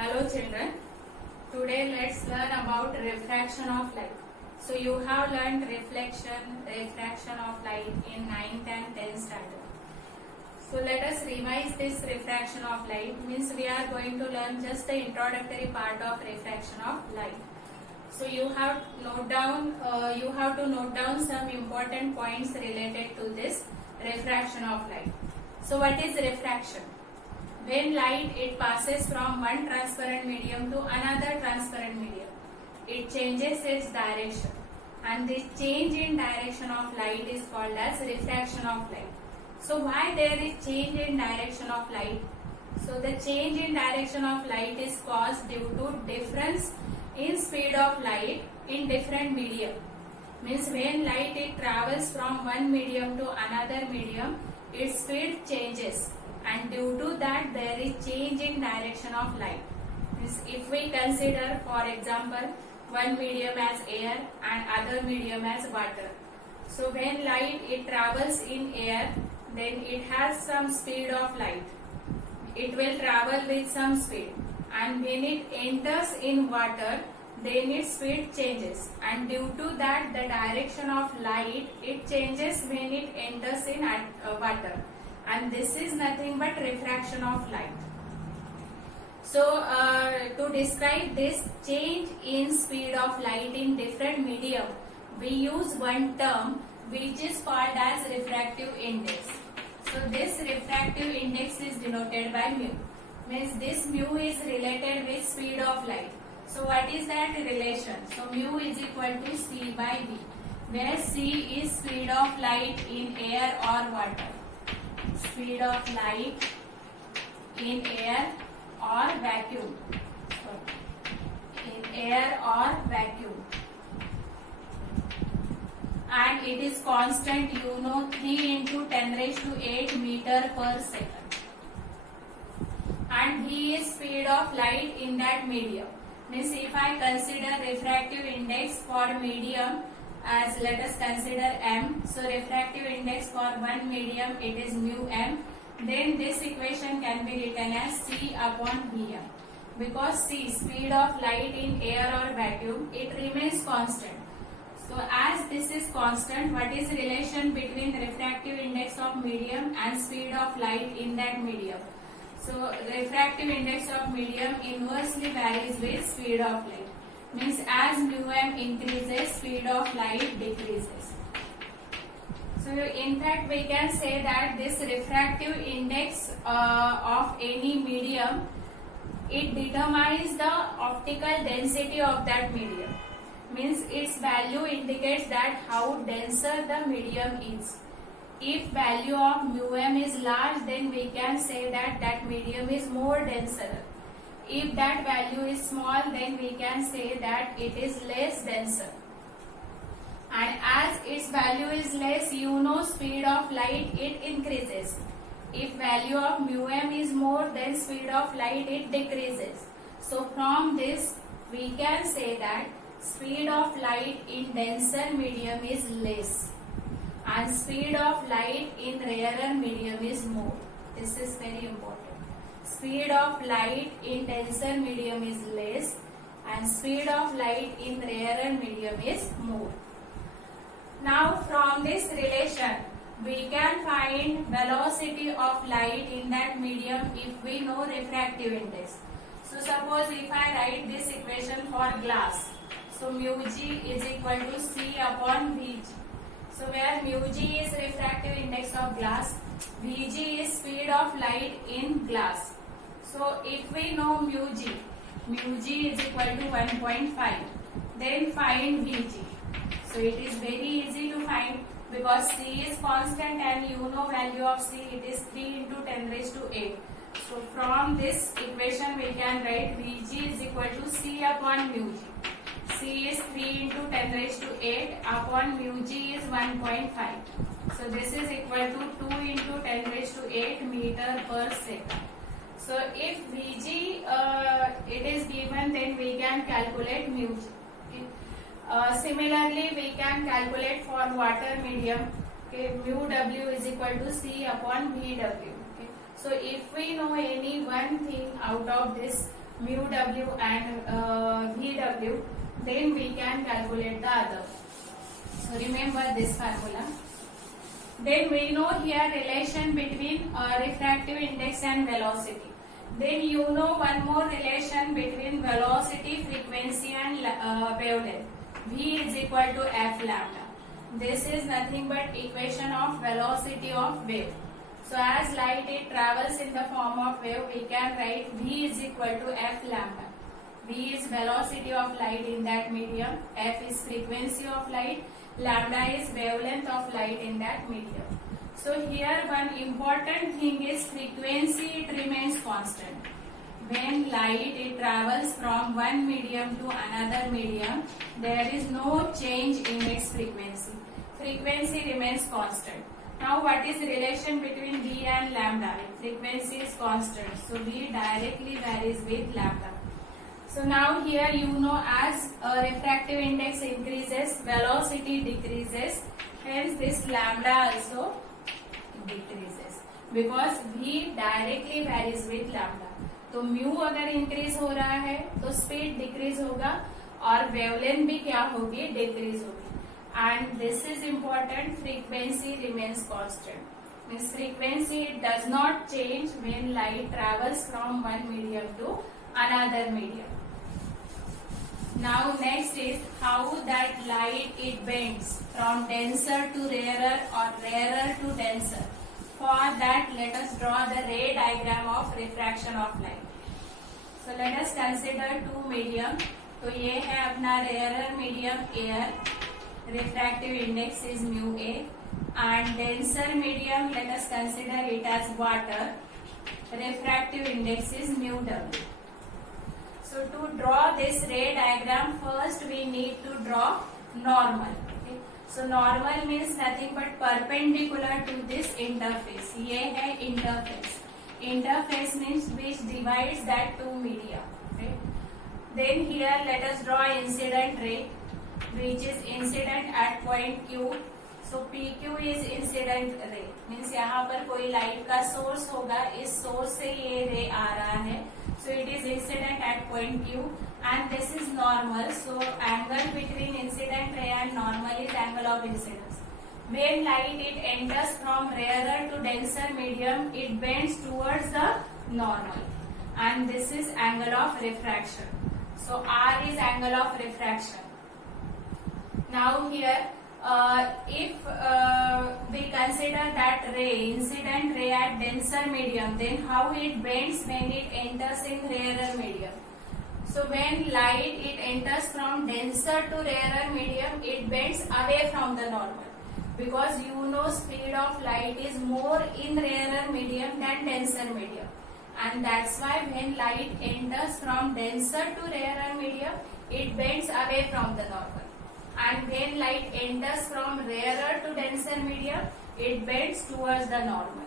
Hello children, today let's learn about refraction of light. So you have learned refraction of light in 9th and 10th standard. So let us revise this refraction of light, means we are going to learn just the introductory part of refraction of light. So you have to note down some important points related to this refraction of light. So what is refraction? When light it passes from one transparent medium to another transparent medium, it changes its direction, and this change in direction of light is called as refraction of light. So why there is change in direction of light? So the change in direction of light is caused due to difference in speed of light in different medium. Means when light it travels from one medium to another medium, its speed changes, and due to that there is change in direction of light. Means if we consider, for example, one medium as air and other medium as water. So when light it travels in air, then it has some speed of light. It will travel with some speed, and when it enters in water, then its speed changes, and due to that the direction of light it changes when it enters in water, and this is nothing but refraction of light. So to describe this change in speed of light in different medium, we use one term which is called as refractive index. So this refractive index is denoted by mu. Means this mu is related with speed of light. So what is that relation? So mu is equal to C by V, where C is speed of light in air or water. Speed of light in air or vacuum. In air or vacuum. And it is constant, 3 into 10 raised to 8 meter per second. And V is speed of light in that medium. Means if I consider refractive index for medium as, let us consider m. So refractive index for one medium it is mu m. Then this equation can be written as C upon Vm. Because C, speed of light in air or vacuum, it remains constant. So as this is constant, what is relation between refractive index of medium and speed of light in that medium? So refractive index of medium inversely varies with speed of light. Means as mu m increases, speed of light decreases. So in fact we can say that this refractive index of any medium, it determines the optical density of that medium. Means its value indicates that how denser the medium is. If value of mu m is large, then we can say that that medium is more denser. If that value is small, then we can say that it is less denser. And as its value is less, speed of light it increases. If value of mu m is more, then speed of light it decreases. So from this we can say that speed of light in denser medium is less, and speed of light in rarer medium is more. This is very important. Speed of light in denser medium is less, and speed of light in rarer medium is more. Now from this relation we can find velocity of light in that medium if we know refractive index. So suppose if I write this equation for glass, so mu g is equal to C upon Vg. So where mu g is refractive index of glass, Vg is speed of light in glass. So if we know mu g is equal to 1.5, then find Vg. So it is very easy to find because C is constant and value of C, it is 3 into 10 raised to 8. So from this equation we can write Vg is equal to C upon mu g. C is 3 into 10 raised to 8 upon mu g is 1.5. So this is equal to 2 into 10 raised to 8 meter per second. So if Vg it is given, then we can calculate mu g. Okay. Similarly we can calculate for water medium. Okay. Mu w is equal to C upon Vw. Okay. So if we know any one thing out of this, mu w and vw, then we can calculate the other. So remember this formula. Then we know here relation between refractive index and velocity. Then you know one more relation between velocity, frequency and wavelength. V is equal to f lambda. This is nothing but equation of velocity of wave. So as light it travels in the form of wave, we can write V is equal to f lambda. V is velocity of light in that medium, f is frequency of light, lambda is wavelength of light in that medium. So here one important thing is frequency, it remains constant. When light it travels from one medium to another medium, there is no change in its frequency. Frequency remains constant. Now what is the relation between V and lambda? Frequency is constant, so V directly varies with lambda. So now here you know as refractive index increases, velocity decreases, hence this lambda also decreases because V directly varies with lambda. तो mu अगर increase हो रहा है तो speed decrease होगा और wavelength भी क्या होगी, डिक्रीज होगी. And this is important, frequency remains constant. Means frequency it does not change when light travels from one medium to another medium. Now next is how that light it bends from denser to rarer or rarer to denser. For that let us draw the ray diagram of refraction of light. So let us consider two medium. तो ये है अपना rarer medium air, refractive index is mu A, and denser medium let us consider it as water, refractive index is mu W. So to draw this ray diagram, first we need to draw normal. Okay? So normal means nothing but perpendicular to this interface. ये है interface. Interface means which divides that two media. Okay? Then here let us draw incident ray, which is incident at point Q. So PQ is incident ray. Means यहाँ पर कोई light का source होगा, इस source से ये ray आ रहा है. So it is incident at point Q and this is normal. So angle between incident ray and normal is angle of incidence. When light it enters from rarer to denser medium, it bends towards the normal and this is angle of refraction. So R is angle of refraction. Now here if we consider that ray, incident ray at denser medium, then how it bends when it enters in rarer medium. So when light it enters from denser to rarer medium, it bends away from the normal because you know speed of light is more in rarer medium than denser medium, and that's why when light enters from denser to rarer medium, it bends away from the normal. And when light enters from rarer to denser medium, it bends towards the normal.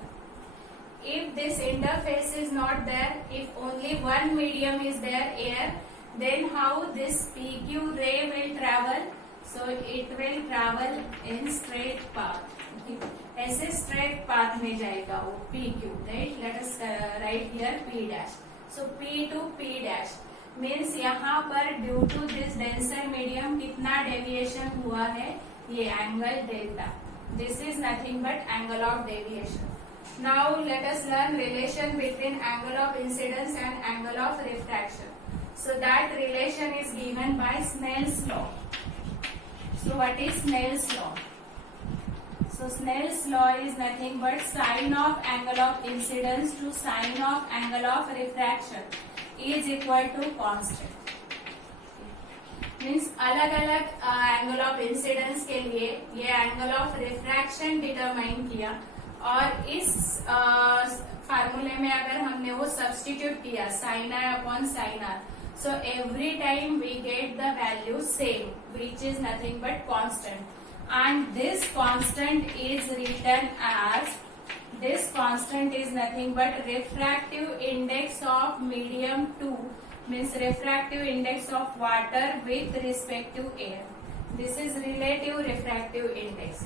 If this interface is not there, if only one medium is there, air, then how this PQ ray will travel? So it will travel in straight path. Okay. ऐसे straight path में जाएगा वो PQ. Right? Let us write here P dash. So P to P dash. Means यहाँ पर due to this denser medium कितना deviation हुआ है, ये angle delta. This is nothing but angle of deviation. Now let us learn relation between angle of incidence and angle of refraction. So that relation is given by Snell's law. So what is Snell's law? So Snell's law is nothing but sine of angle of incidence to sine of angle of refraction is equal to constant. Means अलग अलग angle of incidence के लिए ये angle of refraction determine किया और इस फार्मूले में अगर हमने वो सब्स्टिट्यूट किया sine R upon sine R, so every time we get the value same which is nothing but constant. And this constant is written as, this constant is nothing but refractive index of medium 2, means refractive index of water with respect to air. This is relative refractive index.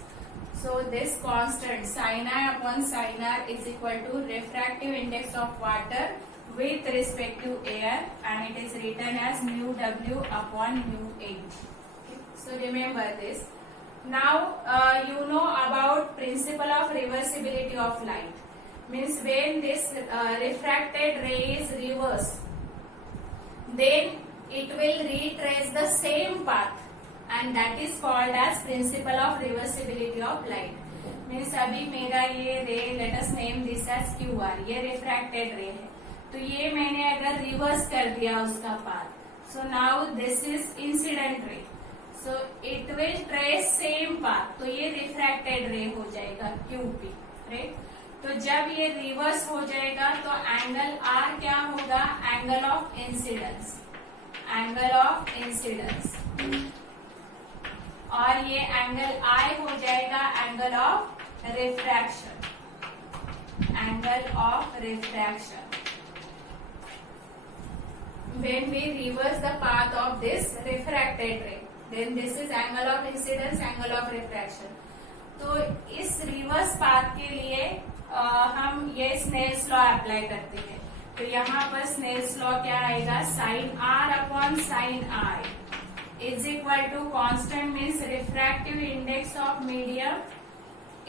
So this constant sin I upon sin R is equal to refractive index of water with respect to air, and it is written as mu w upon mu a. So remember this. Now you know about principle of reversibility of light. Means when this refracted ray is reversed, then it will retrace the same path, and that is called as principle of reversibility of light. Means अभी मेरा ये रे, let us name this as QR, ये refracted ray है, तो ये मैंने अगर रिवर्स कर दिया उसका path, so now this is incident ray, so it will trace same path, तो ये refracted ray हो जाएगा QP, right? तो जब ये रिवर्स हो जाएगा तो एंगल R क्या होगा? Angle of incidence, angle of incidence, और ये एंगल I हो जाएगा angle of refraction, angle of refraction. When we reverse the path of this refracted ray, then this is angle of incidence, angle of refraction. तो इस reverse path के लिए हम ये स्नेल्स लॉ अप्लाई करते हैं. तो यहाँ पर स्नेल्स लॉ क्या आएगा? Sine R upon sine I is equal to constant means refractive index of medium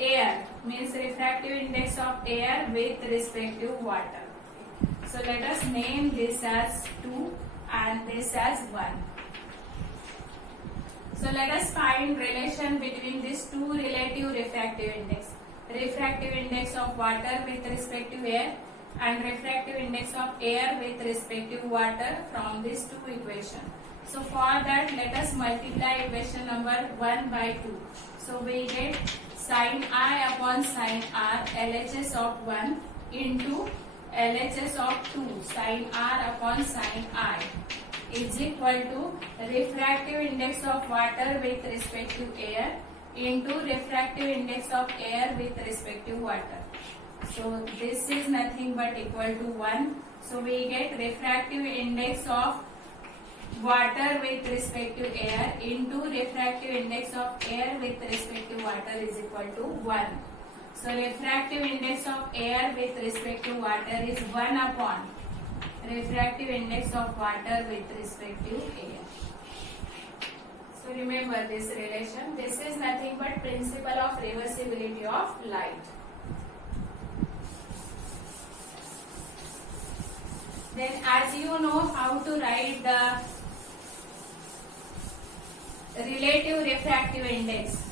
air, means refractive index of air with respect to water. So let us name this as 2 and this as 1. So let us find relation between these two relative refractive index. Refractive index of water with respect to air and refractive index of air with respect to water from these two equations. So for that, let us multiply equation number 1 by 2. So we get sin I upon sin R LHS of 1 into LHS of 2 sin R upon sin I is equal to refractive index of water with respect to air into refractive index of air with respect to water. So this is nothing but equal to 1. So we get refractive index of water with respect to air into refractive index of air with respect to water is equal to 1. So refractive index of air with respect to water is 1 upon refractive index of water with respect to air. So remember this relation. This is nothing but principle of reversibility of light. Then as you know how to write the relative refractive index,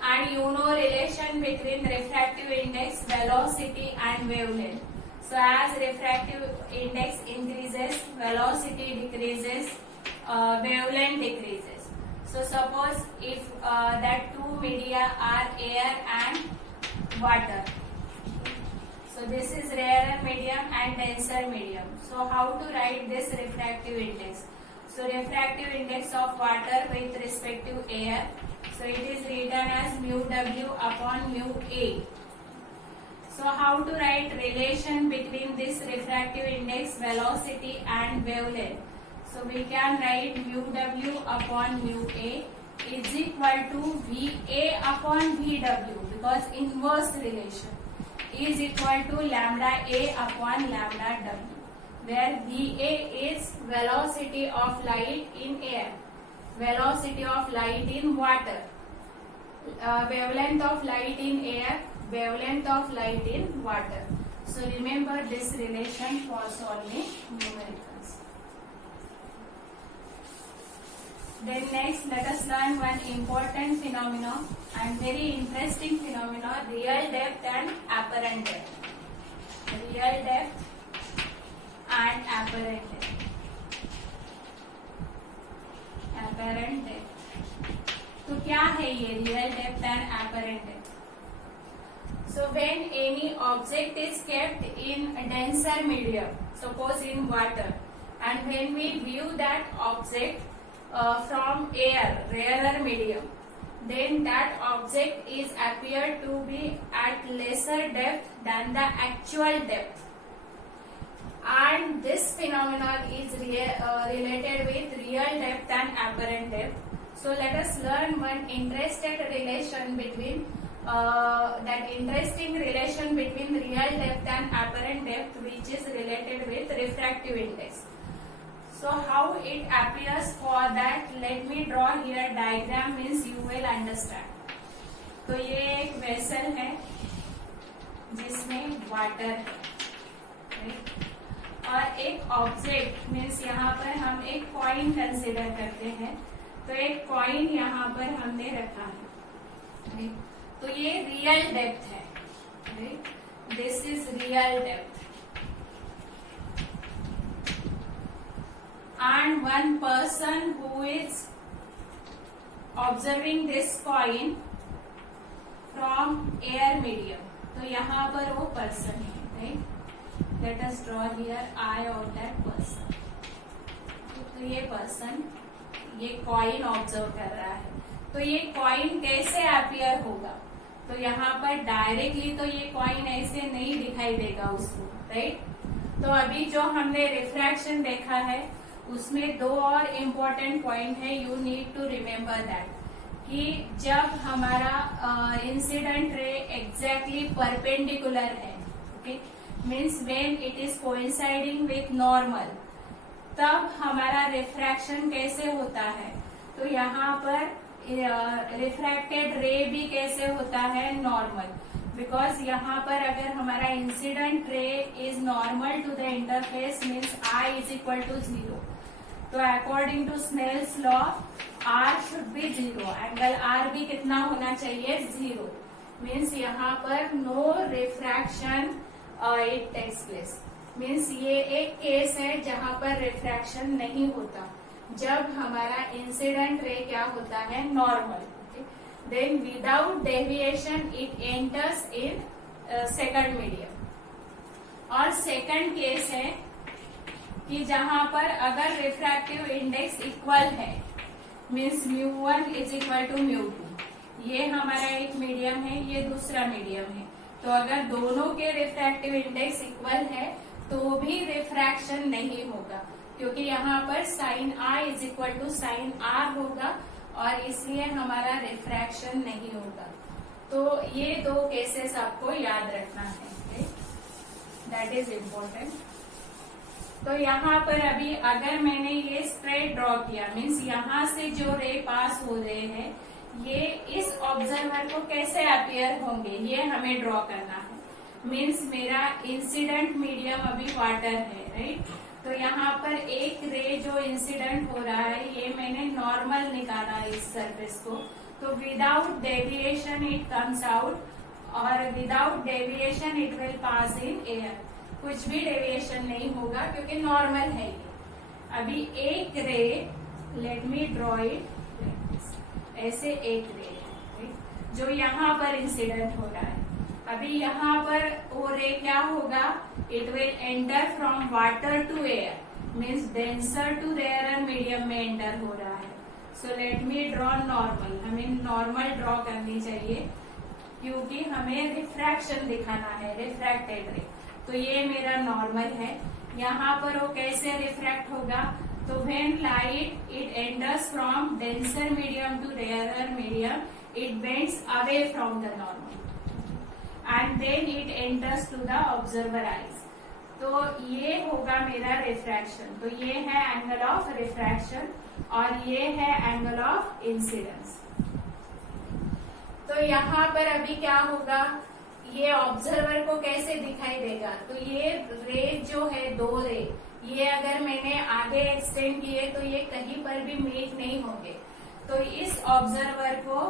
and you know relation between refractive index, velocity and wavelength. So as refractive index increases, velocity decreases, wavelength decreases. So suppose if that two media are air and water. So this is rarer medium and denser medium. So how to write this refractive index? So refractive index of water with respect to air. So it is written as mu W upon mu A. So how to write relation between this refractive index, velocity and wavelength? So we can write mu W upon mu A is equal to VA upon VW, because inverse relation is equal to lambda A upon lambda W, where VA is velocity of light in air, velocity of light in water, wavelength of light in air, wavelength of light in water. So remember this relation for solving numericals. Then next, let us learn one important phenomenon and very interesting phenomenon: real depth and apparent depth. Real depth and apparent depth. Apparent depth. तो क्या है ये real depth and apparent depth? So when any object is kept in a denser medium, suppose in water, and when we view that object from air, rarer medium, then that object is appeared to be at lesser depth than the actual depth. And this phenomenon is related with real depth and apparent depth. So let us learn one interesting relation between that interesting relation between real depth and apparent depth which is related with refractive index. So how it appears, for that let me draw here diagram, means you will understand. तो ये एक vessel है जिसमें water है, और एक object means यहाँ पर हम एक कॉइन कंसिडर करते हैं, तो एक कॉइन यहाँ पर हमने रखा है, तो ये रियल डेप्थ है, this is real depth, and one person who is observing this coin from air medium, तो यहाँ पर वो पर्सन है, right. Let us draw here I of that person. तो ये पर्सन ये कॉइन ऑब्जर्व कर रहा है, तो ये कॉइन कैसे अपीयर होगा, तो यहाँ पर डायरेक्टली तो ये कॉइन ऐसे नहीं दिखाई देगा उसको, राइट. तो अभी जो हमने रिफ्रैक्शन देखा है उसमें दो और इम्पोर्टेंट पॉइंट है, you need to remember that, कि जब हमारा इंसिडेंट रे एग्जैक्टली परपेंडिकुलर है, okay, means when it is coinciding with normal, तब हमारा रिफ्रैक्शन कैसे होता है, तो यहाँ पर रिफ्रैक्टेड रे भी कैसे होता है, नॉर्मल, बिकॉज यहाँ पर अगर हमारा incident ray is normal to the interface means I is equal to 0, तो according to Snell's law R should be 0, angle R भी कितना होना चाहिए, 0, मीन्स यहाँ पर no refraction it takes place, means ये एक केस है जहाँ पर रिफ्रैक्शन नहीं होता, जब हमारा इंसिडेंट रे क्या होता है, normal, then without deviation it enters in second medium. और सेकंड केस है कि जहां पर अगर रिफ्रैक्टिव इंडेक्स इक्वल है, मीन्स μ1 इज इक्वल टू μ2, ये हमारा एक मीडियम है, ये दूसरा मीडियम है, तो अगर दोनों के रिफ्रैक्टिव इंडेक्स इक्वल है तो भी रिफ्रैक्शन नहीं होगा, क्योंकि यहाँ पर sine I is equal to sine R होगा, और इसलिए हमारा रिफ्रैक्शन नहीं होगा. तो ये दो केसेस आपको याद रखना है, दैट इज इम्पोर्टेंट. तो यहाँ पर अभी अगर मैंने ये स्ट्रेट ड्रॉ किया, मीन्स यहाँ से जो रे पास हो रहे हैं ये इस ऑब्जर्वर को कैसे अपीयर होंगे, ये हमें ड्रॉ करना है. मीन्स मेरा इंसिडेंट मीडियम अभी वाटर है, राइट. तो यहाँ पर एक रे जो इंसिडेंट हो रहा है ये मैंने नॉर्मल निकाला इस सरफेस को, तो without deviation it comes out, और without deviation it will pass in air, कुछ भी डेविएशन नहीं होगा क्योंकि नॉर्मल है ये. अभी एक रे, लेट मी ड्रॉ इट, ऐसे एक रे है जो यहाँ पर इंसिडेंट हो रहा है. अभी यहाँ पर वो रे क्या होगा, it will enter from water to air, means denser to rare medium में एंटर हो रहा है. So let me draw normal, हमें नॉर्मल ड्रॉ करनी चाहिए क्योंकि हमें रिफ्रैक्शन दिखाना है, रिफ्रैक्टेड रे. तो ये मेरा नॉर्मल है. यहाँ पर वो कैसे रिफ्रैक्ट होगा, तो when light it enters from denser medium to rare medium it bends away from the normal and then it enters to the observer eyes. तो ये होगा मेरा रिफ्रैक्शन. तो ये है एंगल ऑफ रिफ्रैक्शन और ये है एंगल ऑफ इंसिडेंस. तो यहाँ पर अभी क्या होगा, ये ऑब्जर्वर को कैसे दिखाई देगा, तो ये रे जो है, दो रे, ये अगर मैंने आगे एक्सटेंड किए तो ये कहीं पर भी मीट नहीं होंगे. तो इस ऑब्जर्वर को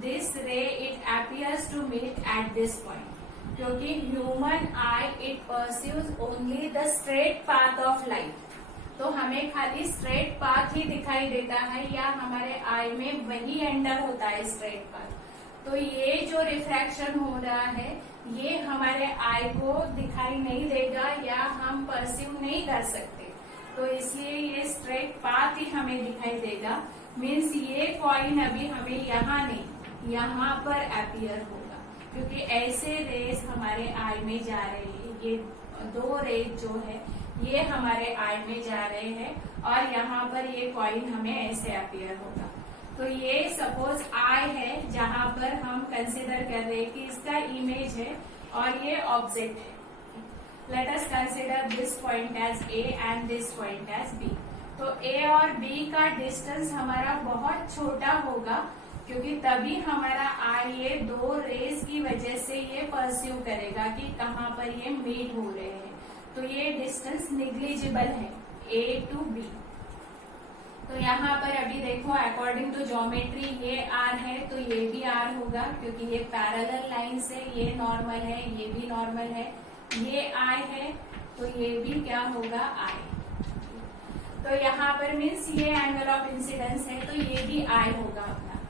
this ray it appears to meet at this point, क्योंकि human eye it perceives only the straight path of light. तो हमें खाली स्ट्रेट पाथ ही दिखाई देता है, या हमारे आई में वही एंटर होता है स्ट्रेट पाथ. तो ये जो रिफ्रैक्शन हो रहा है ये हमारे आई को दिखाई नहीं देगा या हम परसीव नहीं कर सकते. तो इसलिए ये स्ट्रेट पाथ ही हमें दिखाई देगा. मीन्स ये कॉइन अभी हमें यहाँ नहीं, यहाँ पर अपीयर होगा, क्योंकि ऐसे रेज हमारे आई में जा रहे हैं. ये दो रेज जो है ये हमारे आई में जा रहे हैं और यहाँ पर ये कॉइन हमें ऐसे अपीयर होगा. तो ये सपोज आई है जहां पर हम कंसिडर कर रहे हैं कि इसका इमेज है और ये ऑब्जेक्ट है. Let us consider this point as A and this point as B. तो ए और बी का डिस्टेंस हमारा बहुत छोटा होगा क्योंकि तभी हमारा आई ये दो रेज की वजह से ये परस्यू करेगा कि कहाँ पर ये मीट हो रहे हैं. तो ये डिस्टेंस निग्लिजिबल है ए टू बी. तो यहाँ पर अभी देखो अकॉर्डिंग टू ज्योमेट्री ये आर है तो ये भी आर होगा क्योंकि ये पैरेलल लाइन से ये नॉर्मल है, ये भी नॉर्मल है. ये आई है तो ये भी क्या होगा आई. तो यहाँ पर मीन्स ये एंगल ऑफ इंसिडेंस है तो ये भी आई होगा अपना.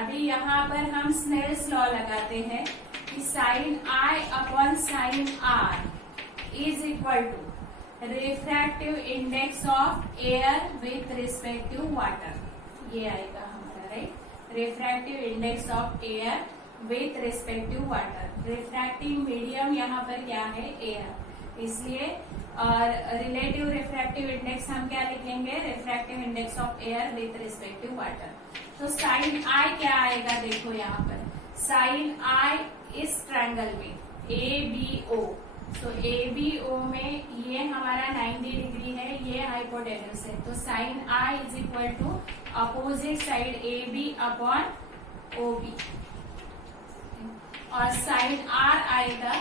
अभी यहाँ पर हम स्नेल्स लॉ लगाते हैं कि sine I upon sine R is equal to refractive index of air with respect to water. ये आएगा हमारा right. Refractive index of air with respect to water. Refractive medium यहाँ पर क्या है एयर, इसलिए और रिलेटिव रिफ्रैक्टिव इंडेक्स हम क्या लिखेंगे refractive index of air with respect to water. तो साइन आई क्या आएगा देखो यहाँ पर साइन आई इस ट्रायंगल में ए बी ओ. तो ए बी ओ में ये हमारा 90 डिग्री है, ये हाइपोटेन्यूज है. तो sine I is equal to opposite side A B upon O B. और साइन आर आएगा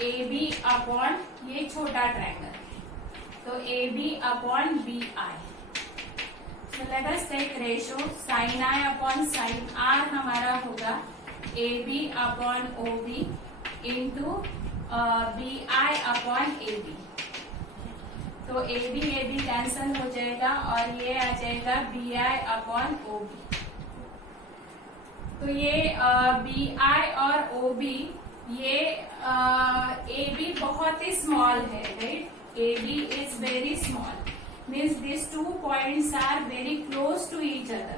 ए बी अपॉन ये छोटा ट्रायंगल तो A B upon B I. So let us take ratio sin I upon sin R हमारा होगा AB upon OB into BI upon AB. तो AB cancel हो जाएगा और ये आ जाएगा BI upon OB. तो ये BI और OB ये AB बहुत ही स्मॉल है right. AB is very small. Means these 2 points are very close to each other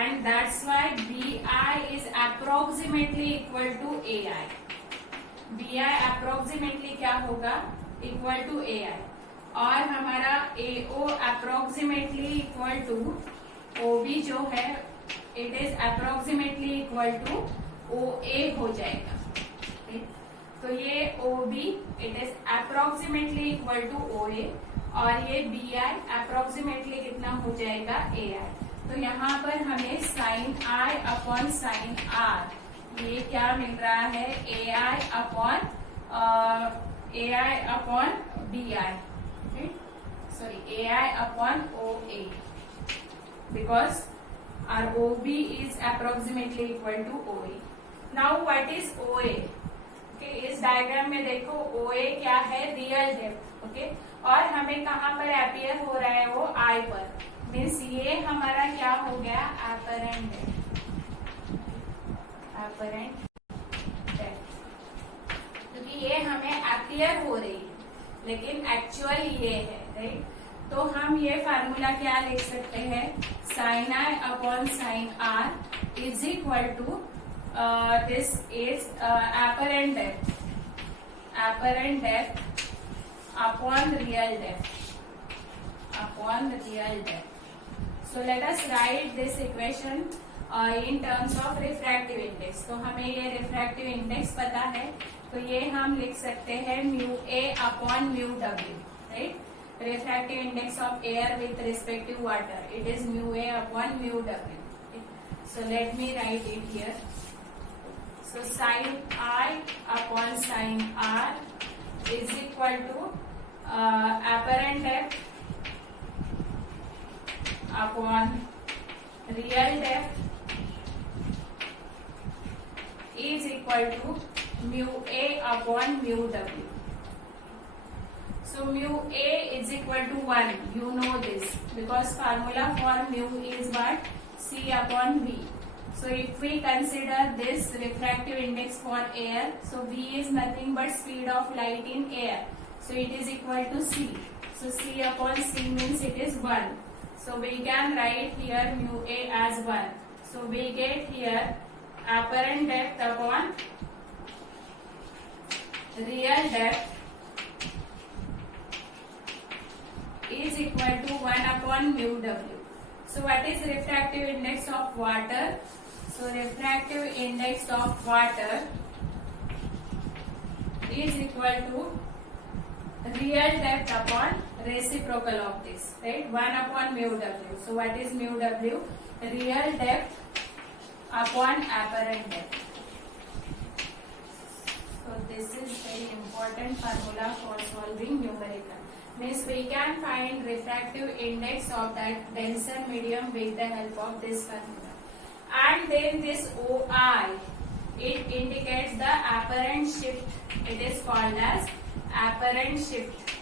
and that's why BI is approximately equal to AI. BI approximately क्या होगा equal to AI और हमारा AO approximately equal to OB जो है it is approximately equal to OA हो जाएगा. तो ये OB it is approximately equal to OA और ये BI अप्रोक्सीमेटली कितना हो जाएगा AI. तो यहाँ पर हमें sine I upon sine R ये क्या मिल रहा है AI upon BI sorry AI upon OA because our OB is approximately equal to OA. Now what is OA? Okay, इस डायग्राम में देखो OA क्या है रियल डेप्थ. ओके और हमें कहाँ पर अपियर हो रहा है वो आई पर. मीन्स ये हमारा क्या हो गया अपरेंट डेप्थ क्योंकि ये हमें अपियर हो रही है लेकिन एक्चुअल ये है राइट. तो हम ये फार्मूला क्या लिख सकते हैं sine I upon sine R is equal to this is apparent depth upon real depth. So let us write this equation in terms of refractive index. तो हमें ये refractive index पता है तो ये हम लिख सकते हैं mu A upon mu W, right? Refractive index of air with respect to water. It is mu A upon mu W. Okay? So let me write it here. So sin I upon sin R is equal to apparent depth upon real depth is equal to mu A upon mu W. So mu A is equal to 1. You know this because formula for mu is what? C upon V. So if we consider this refractive index for air, so V is nothing but speed of light in air. So it is equal to C. So C upon C means it is 1. So we can write here mu A as 1. So we get here apparent depth upon real depth is equal to 1 upon mu W. So what is refractive index of water? So refractive index of water is equal to real depth upon reciprocal of this, right? 1 upon mu w. So what is mu w? Real depth upon apparent depth. So this is very important formula for solving numerical. Means we can find refractive index of that denser medium with the help of this formula. And then this OI, it indicates the apparent shift. It is called as apparent shift.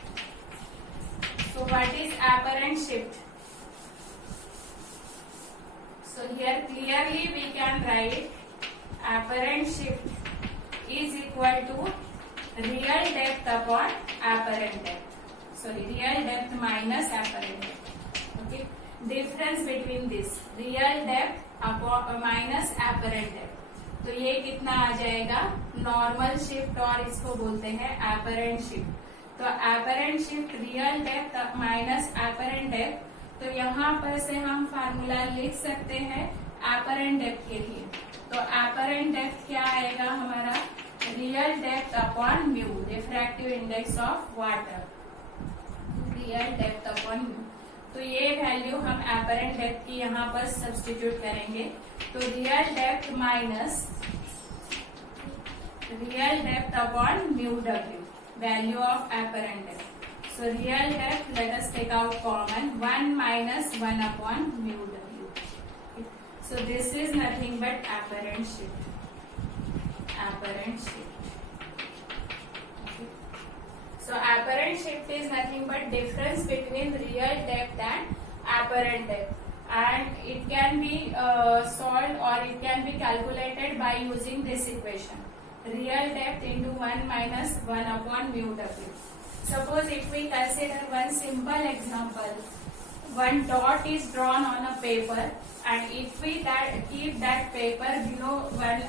So what is apparent shift? So here clearly we can write apparent shift is equal to real depth upon apparent depth. Sorry, real depth minus apparent depth. Okay. Difference between this real depth upon minus apparent depth. तो ये कितना आ जाएगा? Normal shift और इसको बोलते हैं apparent shift. तो apparent shift real depth minus apparent depth. तो यहाँ पर से हम फार्मूला लिख सकते हैं apparent डेप्थ के लिए. तो apparent डेप्थ क्या आएगा हमारा? Real depth upon mu, refractive index of water. Real depth upon mu. तो ये वैल्यू हम apparent डेप्थ की यहाँ पर सब्स्टिट्यूट करेंगे. तो real depth minus real depth upon mu W, value of apparent depth. So real depth, let us take out common, 1 minus 1 upon mu w. So this is nothing but apparent shift. Apparent shift. Okay. So apparent shift is nothing but difference between real depth and apparent depth. And it can be solved or it can be calculated by using this equation. Real depth into 1 minus 1 upon mu w. Suppose if we consider one simple example, one dot is drawn on a paper, and if we keep that paper below one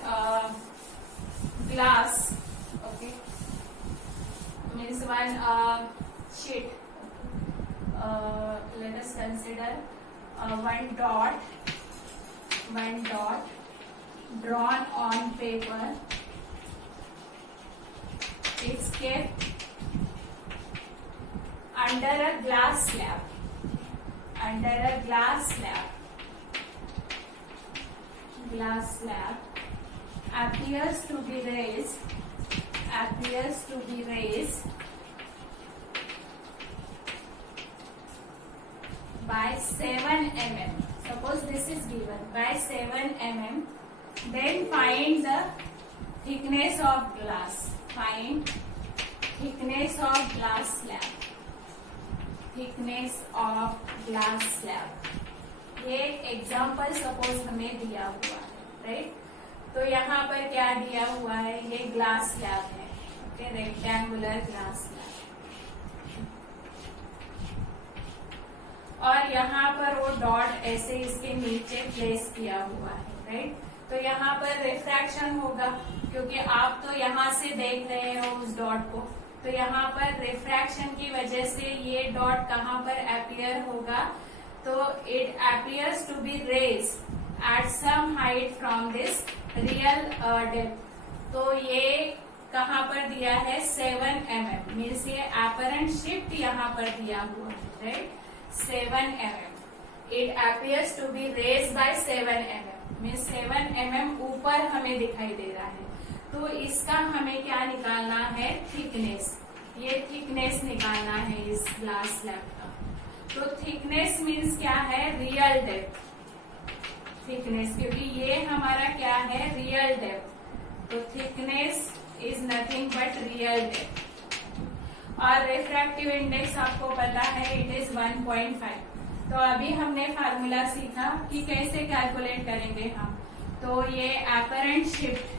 glass, okay, means one sheet. Let us consider one dot drawn on paper is kept under a glass slab. Under a glass slab appears to be raised by 7 mm. Suppose this is given by 7 mm. Then find the thickness of glass. Find thickness of glass slab. Thickness of glass slab. ये example suppose हमें दिया हुआ है, right? तो यहाँ पर क्या दिया हुआ है? ये ग्लास स्लैब है, ओके, रेक्टेंगुलर ग्लास स्लैब. और यहाँ पर वो डॉट ऐसे इसके नीचे प्लेस किया हुआ है, राइट? तो यहाँ पर रिफ्रैक्शन होगा क्योंकि आप तो यहाँ से देख रहे हो उस डॉट को. तो यहाँ पर रिफ्रैक्शन की वजह से ये डॉट कहाँ पर अपीयर होगा? तो it appears to be raised at some height from this real depth. तो ये कहाँ पर दिया है? 7 mm. मीन्स ये अपरेंट शिफ्ट यहाँ पर दिया हुआ है, right? 7 mm. It appears to be raised by 7 mm. Means 7 mm ऊपर हमें दिखाई दे रहा है. तो इसका हमें क्या निकालना है? थिकनेस. ये थिकनेस निकालना है इस ग्लास स्लैब का. तो थिकनेस मीन्स क्या है? Real depth. थिकनेस, क्योंकि ये हमारा क्या है? Real depth. तो thickness is nothing but real depth. और रिफ्रैक्टिव इंडेक्स आपको पता है, इट इज 1.5. तो अभी हमने फार्मूला सीखा कि कैसे कैलकुलेट करेंगे हम. तो ये apparent shift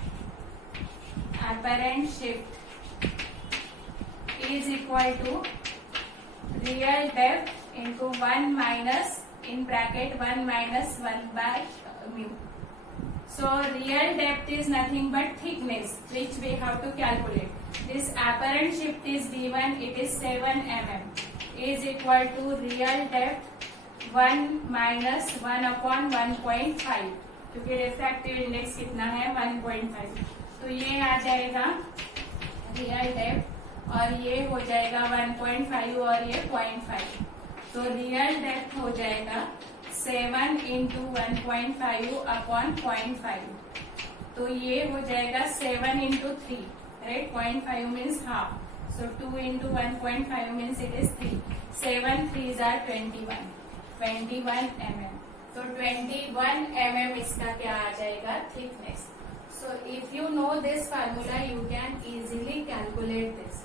is equal to real depth into 1 minus in bracket 1 minus 1 by mu. So real depth is nothing but thickness which we have to calculate. This apparent shift is given, it is 7 mm, is equal to real depth 1 minus 1/1.5, क्योंकि refractive index कितना है 1.5, तो ये आ जाएगा real depth और ये हो जाएगा 1.5 और ये 0.5, तो रियल डेप्थ हो जाएगा 7 into 1.5/0.5, तो ये हो जाएगा 7 into 3, right, 0.5 means half, so 2 into 1.5 means it is 3, 7 3s are 21 mm, तो 21 mm इसका क्या आ जाएगा thickness. So if you know this formula, you can easily calculate this.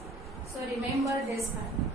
So remember this formula.